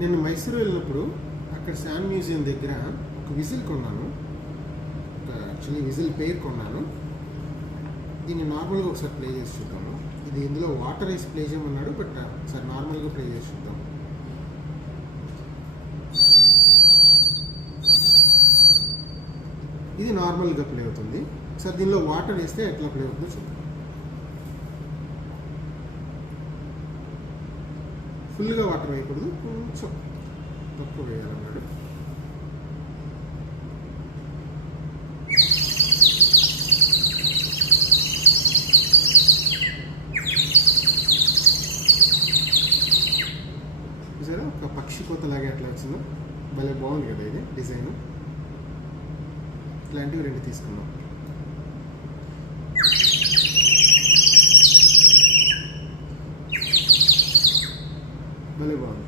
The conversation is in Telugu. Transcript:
నేను మైసూరు వెళ్ళినప్పుడు అక్కడ శాన్ మ్యూజియం దగ్గర ఒక విజిల్ కొన్నాను. యాక్చువల్లీ విజిల్ పేరు కొన్నాను. దీన్ని నార్మల్గా ఒకసారి ప్లే చేసి చూద్దాము. ఇది ఇందులో వాటర్ వేసి ప్లే చేయమన్నాడు, బట్ ఒకసారి నార్మల్గా ప్లే చేసి చూద్దాం. ఇది నార్మల్గా ప్లే అవుతుంది. ఒకసారి దీనిలో వాటర్ వేస్తే ఎట్లా ప్లే అవుతుందో చూద్దాం. ఫుల్గా వాటర్ వేయకూడదు, కొంచెం తక్కువ వేయాలన్నాడు. చూసారా, ఒక పక్షి కోతలాగా ఎట్లా వచ్చిందో, భలే బాగుంది కదా ఇది డిజైన్. ఇట్లాంటివి 2 తీసుకున్నాం. భలే బాగుంది.